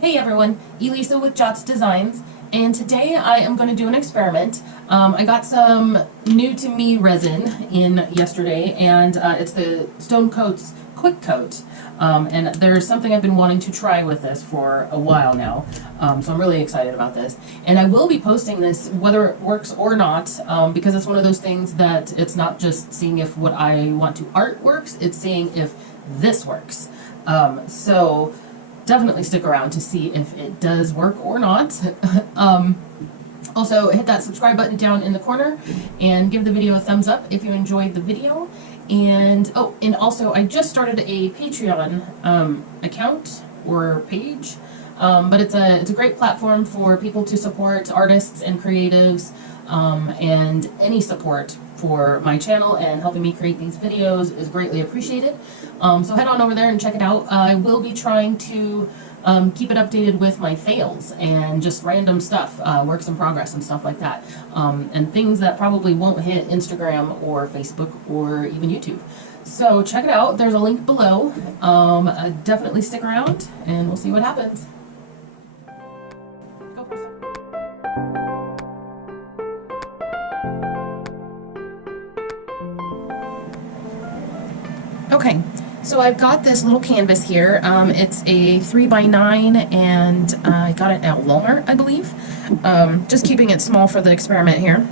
Hey everyone, Elisa with Jots Designs, and today I am going to do an experiment. I got some new to me resin in yesterday, and it's the Stone Coat's Quick Coat. And there's something I've been wanting to try with this for a while now, so I'm really excited about this. And I will be posting this whether it works or not, because it's one of those things that it's not just seeing if what I want to art works, it's seeing if this works. So definitely stick around to see if it does work or not. Also, hit that subscribe button down in the corner and give the video a thumbs up if you enjoyed the video. And also I just started a Patreon account or page, but it's a great platform for people to support artists and creatives, and any support for my channel and helping me create these videos is greatly appreciated. So head on over there and check it out. I will be trying to keep it updated with my fails and just random stuff, works in progress and stuff like that, and things that probably won't hit Instagram or Facebook or even YouTube. So check it out. There's a link below. Definitely stick around and we'll see what happens. Go for it. Okay, so I've got this little canvas here. It's a 3x9, and I got it at Walmart, I believe. Just keeping it small for the experiment here.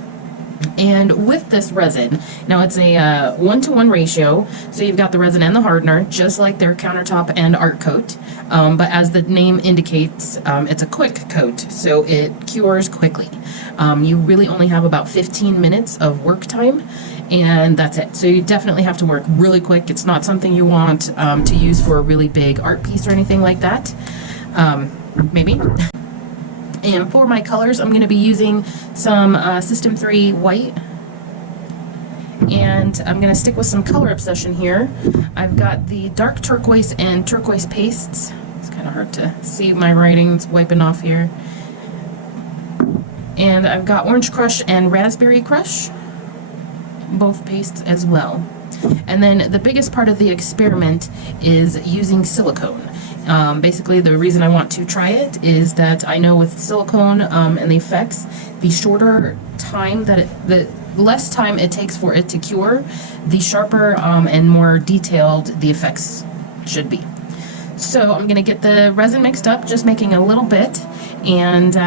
And with this resin, now it's a 1-to-1 ratio, so you've got the resin and the hardener, just like their Countertop and Art Coat. But as the name indicates, it's a quick coat, so it cures quickly. You really only have about 15 minutes of work time, and that's it. So you definitely have to work really quick. It's not something you want to use for a really big art piece or anything like that. Maybe. And for my colors, I'm going to be using some System 3 white. And I'm going to stick with some Color Obsession here. I've got the dark turquoise and turquoise pastes. It's kind of hard to see my writing's wiping off here. And I've got Orange Crush and Raspberry Crush, both pastes as well. And then the biggest part of the experiment is using silicone. Basically, the reason I want to try it is that I know with silicone and the effects, the shorter time the less time it takes for it to cure, the sharper and more detailed the effects should be. So I'm gonna get the resin mixed up, just making a little bit, and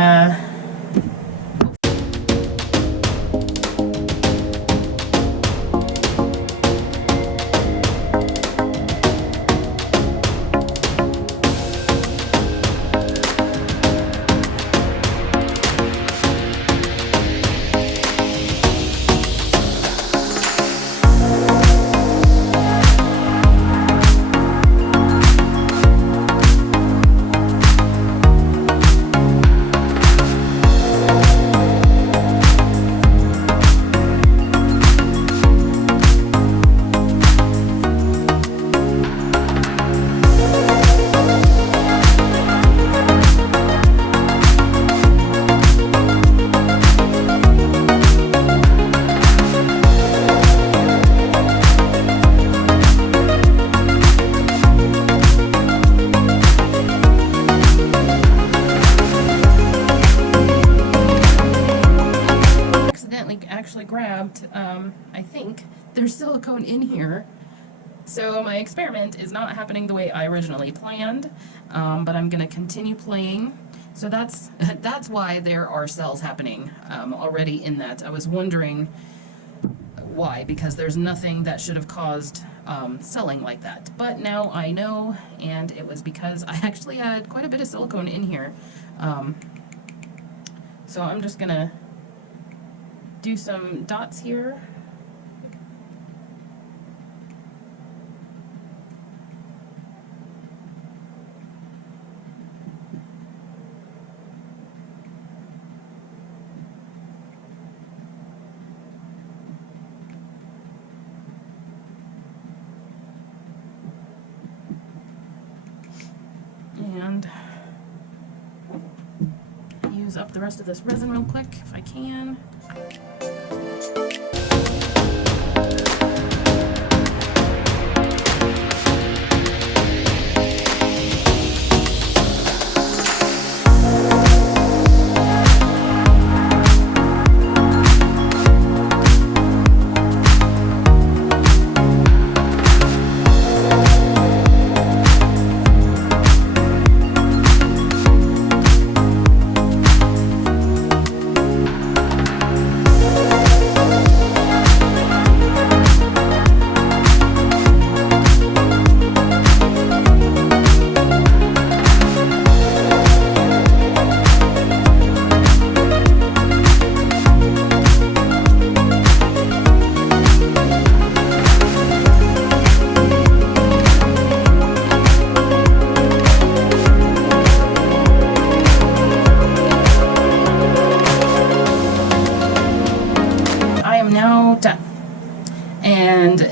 grabbed, I think there's silicone in here, so my experiment is not happening the way I originally planned, but I'm going to continue playing. So that's why there are cells happening already in that. I was wondering why, because there's nothing that should have caused celling like that, but now I know, and it was because I actually had quite a bit of silicone in here. So I'm just gonna do some dots here. And use up the rest of this resin real quick if I can.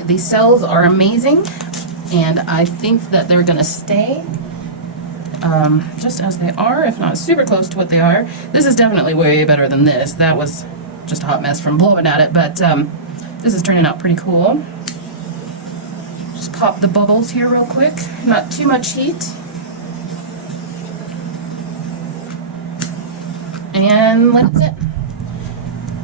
These cells are amazing, and I think that they're gonna stay just as they are, if not super close to what they are. This is definitely way better than this. That was just a hot mess from blowing at it, but this is turning out pretty cool. Just pop the bubbles here real quick, not too much heat. And let it sit.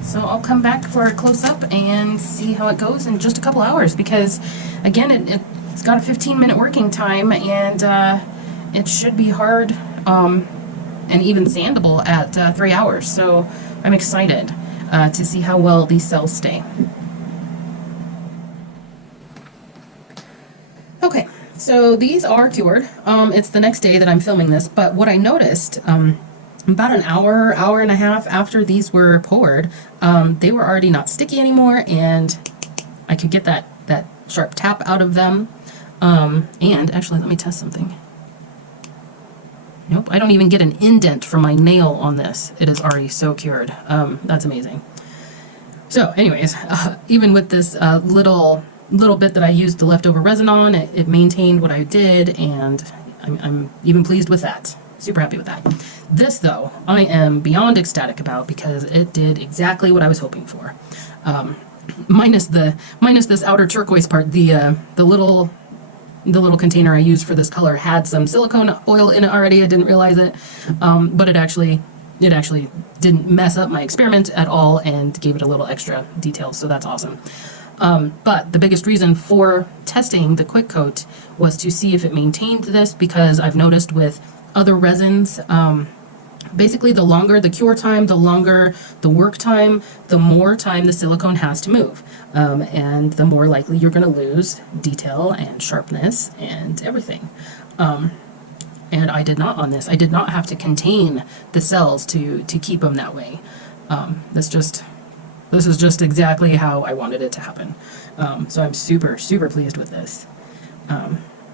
So I'll come back for a close-up and see how it goes in just a couple hours, because again, it's got a 15-minute working time, and it should be hard and even sandable at 3 hours. So I'm excited to see how well these cells stay. Okay, so these are cured. It's the next day that I'm filming this, but what I noticed about an hour and a half after these were poured, they were already not sticky anymore, and I could get that sharp tap out of them. And actually, let me test something. Nope, I don't even get an indent from my nail on this. It is already so cured. That's amazing. So anyways, even with this little bit that I used the leftover resin on, it maintained what I did, and I'm even pleased with that. Super happy with that. This, though, I am beyond ecstatic about, because it did exactly what I was hoping for. Minus this outer turquoise part, the little container I used for this color had some silicone oil in it already. I didn't realize it, but it actually didn't mess up my experiment at all and gave it a little extra detail, so that's awesome. But the biggest reason for testing the quick coat was to see if it maintained this, because I've noticed with other resins, basically the longer the cure time, the longer the work time, the more time the silicone has to move, and the more likely you're going to lose detail and sharpness and everything. And I did not on this. I did not have to contain the cells to keep them that way. This is just exactly how I wanted it to happen. So I'm super pleased with this.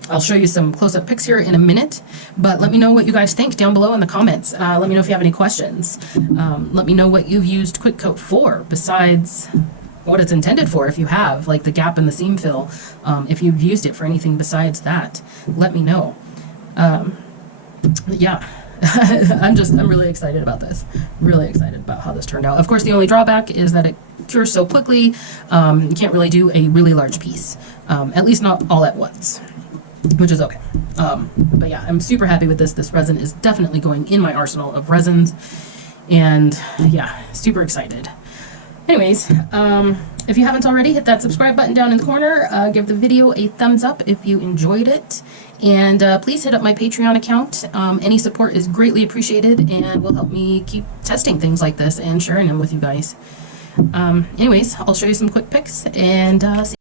I'll show you some close-up pics here in a minute, but let me know what you guys think down below in the comments. Let me know if you have any questions. Let me know what you've used Quick Coat for, besides what it's intended for, if you have, like the gap in the seam fill. If you've used it for anything besides that, let me know. Yeah, I'm really excited about this. Really excited about how this turned out. Of course, the only drawback is that it cures so quickly. You can't really do a really large piece, at least not all at once, which is okay. But yeah, I'm super happy with this. This resin is definitely going in my arsenal of resins, and yeah, super excited. Anyways, if you haven't already, hit that subscribe button down in the corner. Give the video a thumbs up if you enjoyed it, and please hit up my Patreon account. Any support is greatly appreciated and will help me keep testing things like this and sharing them with you guys. Anyways, I'll show you some quick pics, and see